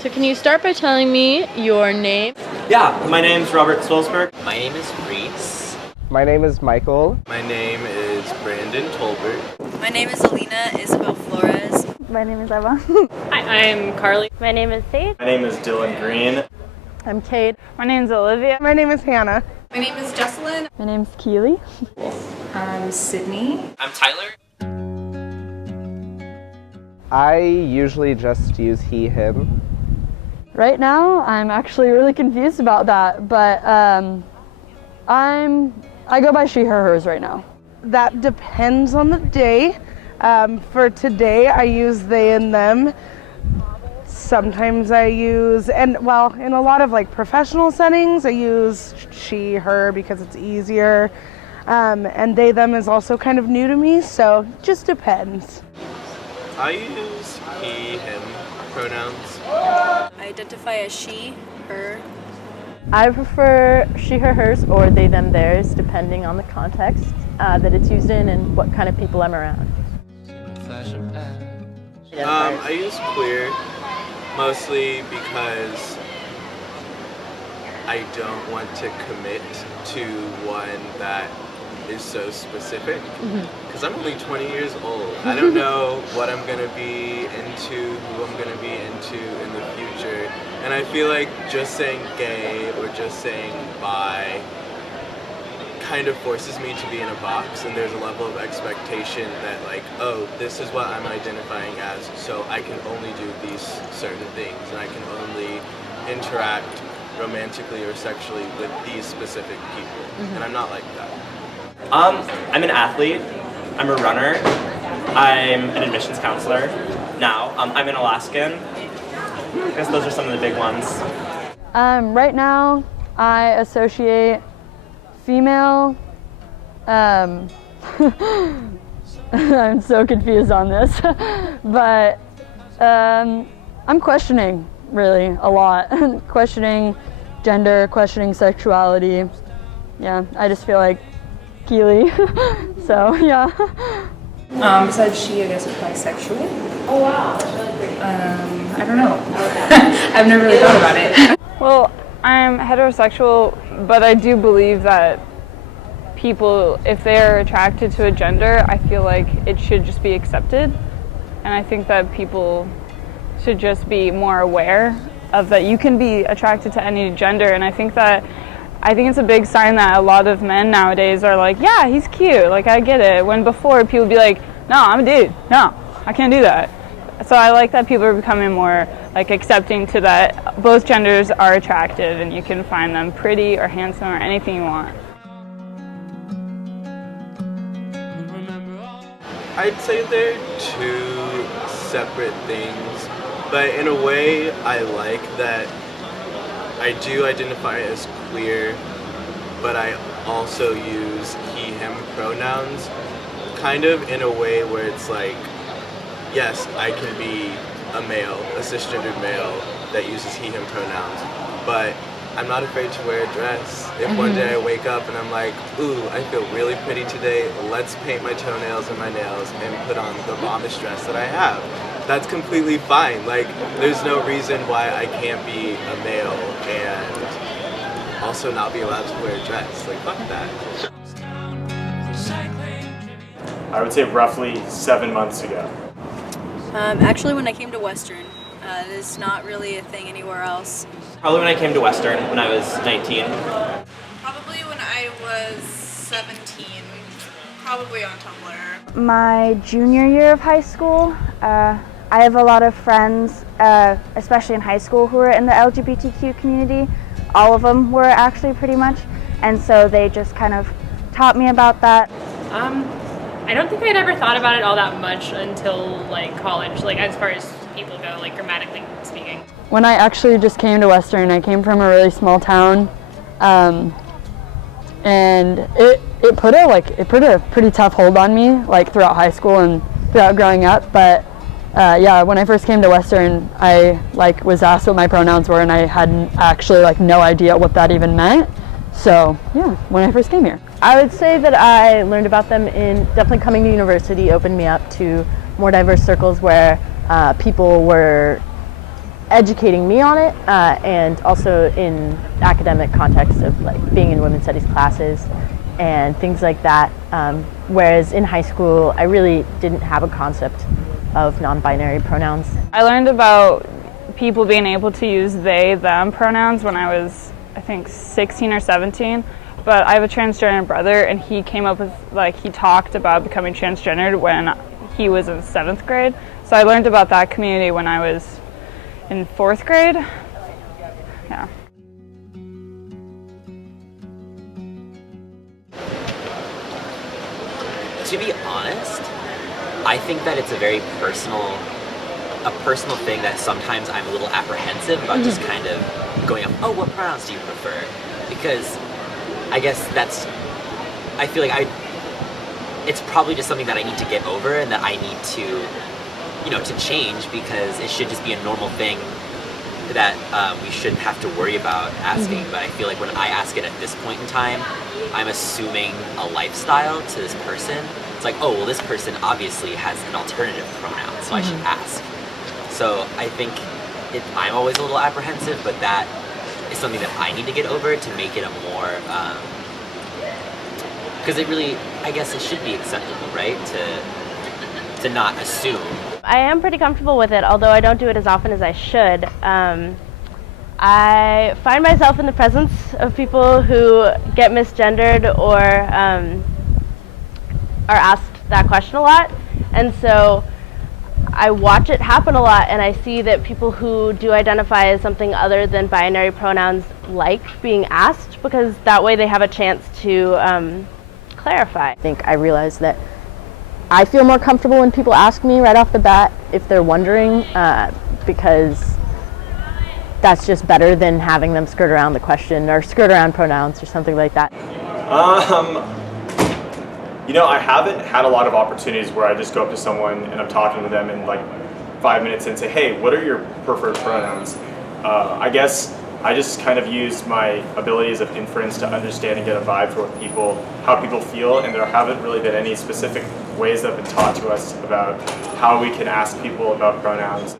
So can you start by telling me your name? Yeah, my name's Robert Swilsberg. My name is Reese. My name is Michael. My name is Brandon Tolbert. My name is Alina Isabel Flores. My name is Eva. Hi, I'm Carly. My name is Sage. My name is Dylan Green. I'm Kate. My name is Olivia. My name is Hannah. My name is Jesselyn. My name's Keely. I'm Sydney. I'm Tyler. I usually just use he, him. Right now, I'm actually really confused about that, but I go by she, her, hers right now. That depends on the day. For today, I use they and them. Sometimes I use, in a lot of like professional settings, I use she, her because it's easier. And they, them is also kind of new to me, so it just depends. I use he, him pronouns. I identify as she, her. I prefer she, her, hers, or they, them, theirs, depending on the context that it's used in and what kind of people I'm around. I use queer mostly because I don't want to commit to one that is so specific. Because I'm only 20 years old. I don't know what I'm going to be into, who I'm going to be into in the future. And I feel like just saying gay or just saying bi kind of forces me to be in a box, and there's a level of expectation that like, oh, this is what I'm identifying as, so I can only do these certain things, and I can only interact romantically or sexually with these specific people. And I'm not like that. I'm an athlete. I'm a runner. I'm an admissions counselor now. I'm an Alaskan. I guess those are some of the big ones. Right now, I associate female. I'm so confused on this, but I'm questioning really a lot. Questioning gender, questioning sexuality. Yeah, I just feel like Keely. So yeah. Besides she, I guess it's bisexual. Oh wow, that's really great. I don't know. I've never really thought about it. Well, I'm heterosexual, but I do believe that people, if they're attracted to a gender, I feel like it should just be accepted. And I think that people should just be more aware of that you can be attracted to any gender. And I think it's a big sign that a lot of men nowadays are like, yeah, he's cute, like I get it. When before people would be like, no, I'm a dude, no, I can't do that. So I like that people are becoming more like accepting to that both genders are attractive and you can find them pretty or handsome or anything you want. I'd say they're two separate things, but in a way I like that I do identify as queer, but I also use he, him pronouns, kind of in a way where it's like, yes, I can be a male, a cisgendered male that uses he, him pronouns, but I'm not afraid to wear a dress. If one day I wake up and I'm like, ooh, I feel really pretty today, let's paint my toenails and my nails and put on the bombest dress that I have. That's completely fine. Like, there's no reason why I can't be a male and also not be allowed to wear a dress. Like, fuck that. I would say roughly 7 months ago. Actually, when I came to Western, it's not really a thing anywhere else. Probably when I came to Western when I was 19. Probably when I was 17, probably on Tumblr. My junior year of high school, I have a lot of friends, especially in high school, who are in the LGBTQ community. All of them were actually pretty much, and so they just kind of taught me about that. I don't think I'd ever thought about it all that much until like college, like as far as people go, like grammatically speaking. When I actually just came to Western, I came from a really small town, and it put a pretty tough hold on me, like throughout high school and throughout growing up. But yeah, when I first came to Western, I was asked what my pronouns were, and I hadn't actually no idea what that even meant. So yeah, when I first came here. I would say that I learned about them in definitely coming to university opened me up to more diverse circles where people were educating me on it, and also in academic context of like being in women's studies classes and things like that. Whereas in high school, I really didn't have a concept of non-binary pronouns. I learned about people being able to use they, them pronouns when I was, I think, 16 or 17. But I have a transgender brother, and he came up with, like, he talked about becoming transgendered when he was in 7th grade. So I learned about that community when I was in 4th grade. Yeah. To be honest, I think that it's a very personal thing that sometimes I'm a little apprehensive about just kind of going up, oh, what pronouns do you prefer? Because I guess I feel like it's probably just something that I need to get over and that I need to change, because it should just be a normal thing that we shouldn't have to worry about asking. But I feel like when I ask it at this point in time, I'm assuming a lifestyle to this person. It's like, oh, well, this person obviously has an alternative pronoun, so I should ask. So I think I'm always a little apprehensive, but that is something that I need to get over to make it a more, because it really, I guess it should be acceptable, right? To not assume. I am pretty comfortable with it, although I don't do it as often as I should. I find myself in the presence of people who get misgendered or are asked that question a lot, and so I watch it happen a lot, and I see that people who do identify as something other than binary pronouns like being asked, because that way they have a chance to clarify. I think I realized that I feel more comfortable when people ask me right off the bat if they're wondering, because that's just better than having them skirt around the question or skirt around pronouns or something like that. I haven't had a lot of opportunities where I just go up to someone and I'm talking to them in like 5 minutes and say, hey, what are your preferred pronouns? I guess I just kind of use my abilities of inference to understand and get a vibe for how people feel, and there haven't really been any specific ways that have been taught to us about how we can ask people about pronouns.